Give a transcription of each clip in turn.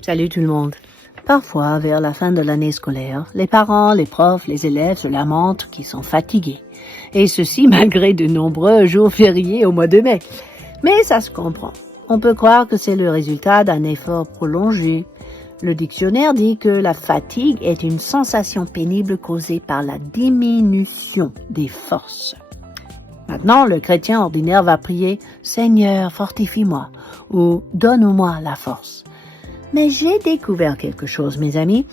Salut tout le monde. Parfois, vers la fin de l'année scolaire, les parents, les profs, les élèves se lamentent qu'ils sont fatigués. Et ceci malgré de nombreux jours fériés au mois de mai. Mais ça se comprend. On peut croire que c'est le résultat d'un effort prolongé. Le dictionnaire dit que la fatigue est une sensation pénible causée par la diminution des forces. Maintenant, le chrétien ordinaire va prier « Seigneur, fortifie-moi » ou « Donne-moi la force ». Mais j'ai découvert quelque chose, mes amis.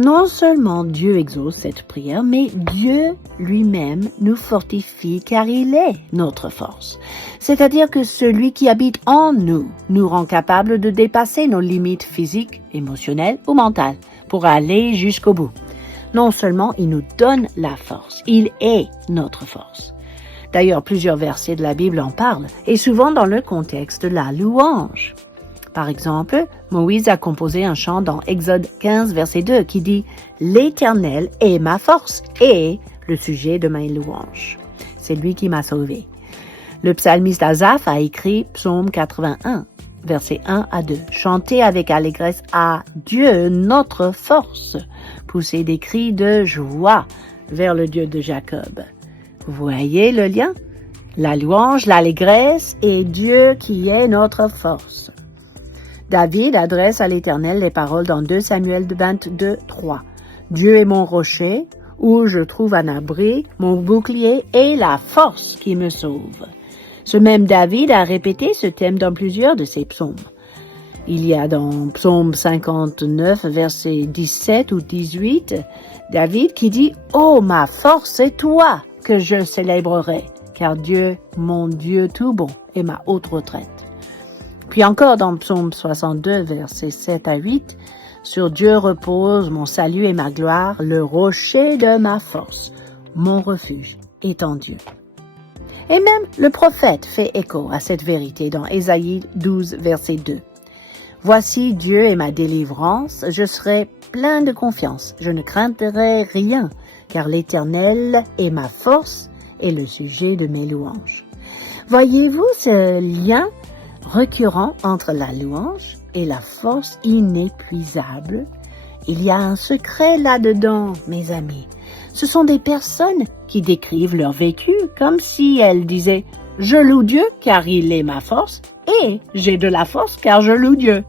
Non seulement Dieu exauce cette prière, mais Dieu lui-même nous fortifie car il est notre force. C'est-à-dire que celui qui habite en nous nous rend capable de dépasser nos limites physiques, émotionnelles ou mentales pour aller jusqu'au bout. Non seulement il nous donne la force, il est notre force. D'ailleurs, plusieurs versets de la Bible en parlent, et souvent dans le contexte de la louange. Par exemple, Moïse a composé un chant dans Exode 15, verset 2, qui dit « L'Éternel est ma force et le sujet de mes louanges. C'est lui qui m'a sauvé. » Le psalmiste Asaph a écrit Psaume 81, versets 1 à 2. « Chantez avec allégresse à Dieu notre force. Poussez des cris de joie vers le Dieu de Jacob. » Vous voyez le lien? La louange, l'allégresse et Dieu qui est notre force. David adresse à l'Éternel les paroles dans 2 Samuel 22, 3. « Dieu est mon rocher, où je trouve un abri, mon bouclier et la force qui me sauve. » Ce même David a répété ce thème dans plusieurs de ses psaumes. Il y a dans Psaume 59, verset 17 ou 18, David qui dit « Oh, ma force, c'est toi que je célébrerai, car Dieu, mon Dieu tout bon, est ma haute retraite. » Puis encore dans Psaume 62, versets 7 à 8, « Sur Dieu repose mon salut et ma gloire, le rocher de ma force, mon refuge est en Dieu. » Et même le prophète fait écho à cette vérité dans Ésaïe 12, verset 2. « Voici Dieu est ma délivrance, je serai plein de confiance, je ne craindrai rien, car l'Éternel est ma force et le sujet de mes louanges. » Voyez-vous ce lien récurrent entre la louange et la force inépuisable? Il y a un secret là-dedans, mes amis. Ce sont des personnes qui décrivent leur vécu comme si elles disaient « Je loue Dieu car il est ma force et j'ai de la force car je loue Dieu. »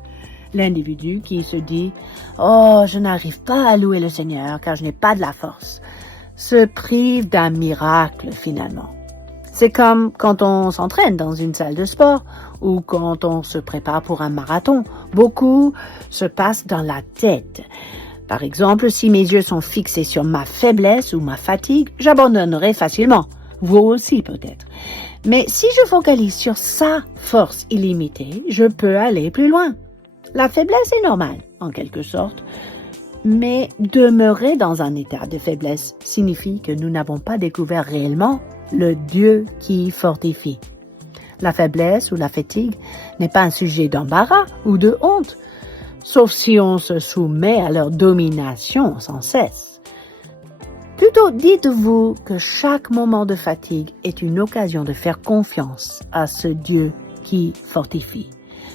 L'individu qui se dit « Oh, je n'arrive pas à louer le Seigneur car je n'ai pas de la force » se prive d'un miracle finalement. C'est comme quand on s'entraîne dans une salle de sport ou quand on se prépare pour un marathon. Beaucoup se passe dans la tête. Par exemple, si mes yeux sont fixés sur ma faiblesse ou ma fatigue, j'abandonnerai facilement. Vous aussi peut-être. Mais si je focalise sur sa force illimitée, je peux aller plus loin. La faiblesse est normale, en quelque sorte. Mais demeurer dans un état de faiblesse signifie que nous n'avons pas découvert réellement le Dieu qui fortifie. La faiblesse ou la fatigue n'est pas un sujet d'embarras ou de honte, sauf si on se soumet à leur domination sans cesse. Plutôt dites-vous que chaque moment de fatigue est une occasion de faire confiance à ce Dieu qui fortifie,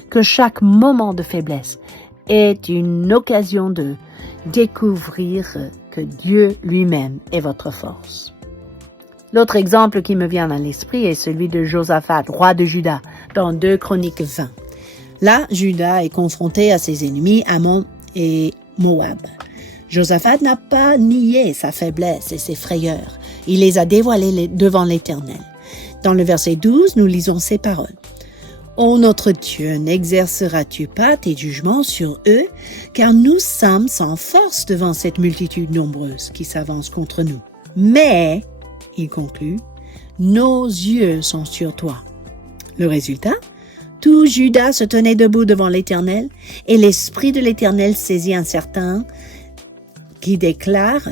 que chaque moment de faiblesse est une occasion de découvrir que Dieu lui-même est votre force. L'autre exemple qui me vient à l'esprit est celui de Josaphat, roi de Juda, dans 2 Chroniques 20. Là, Juda est confronté à ses ennemis, Ammon et Moab. Josaphat n'a pas nié sa faiblesse et ses frayeurs. Il les a dévoilées devant l'Éternel. Dans le verset 12, nous lisons ces paroles. « Ô notre Dieu, n'exerceras-tu pas tes jugements sur eux, car nous sommes sans force devant cette multitude nombreuse qui s'avance contre nous. Mais, il conclut, nos yeux sont sur toi. » Le résultat? Tout Juda se tenait debout devant l'Éternel, et l'Esprit de l'Éternel saisit un certain qui déclare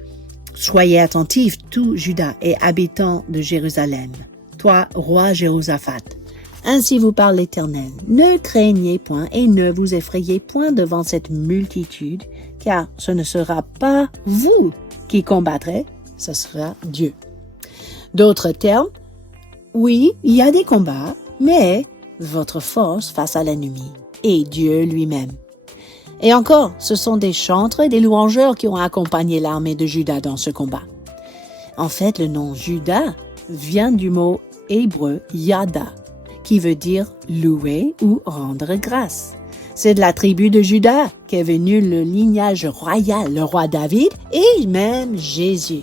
« Soyez attentifs, tout Juda et habitants de Jérusalem, toi, roi Jéhoshaphat. Ainsi vous parle l'Éternel. Ne craignez point et ne vous effrayez point devant cette multitude, car ce ne sera pas vous qui combattrez, ce sera Dieu. » D'autres termes, oui, il y a des combats, mais votre force face à l'ennemi est Dieu lui-même. Et encore, ce sont des chantres et des louangeurs qui ont accompagné l'armée de Juda dans ce combat. En fait, le nom Juda vient du mot hébreu yada, qui veut dire louer ou rendre grâce. C'est de la tribu de Juda qu'est venu le lignage royal, le roi David et même Jésus.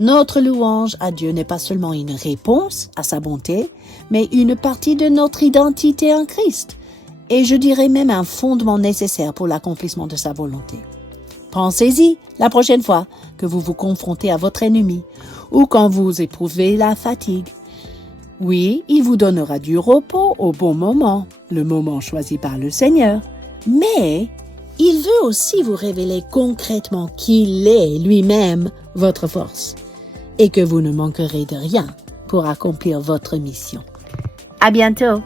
Notre louange à Dieu n'est pas seulement une réponse à sa bonté, mais une partie de notre identité en Christ. Et je dirais même un fondement nécessaire pour l'accomplissement de sa volonté. Pensez-y la prochaine fois que vous vous confrontez à votre ennemi ou quand vous éprouvez la fatigue. Oui, il vous donnera du repos au bon moment, le moment choisi par le Seigneur. Mais il veut aussi vous révéler concrètement qu'il est lui-même votre force et que vous ne manquerez de rien pour accomplir votre mission. À bientôt!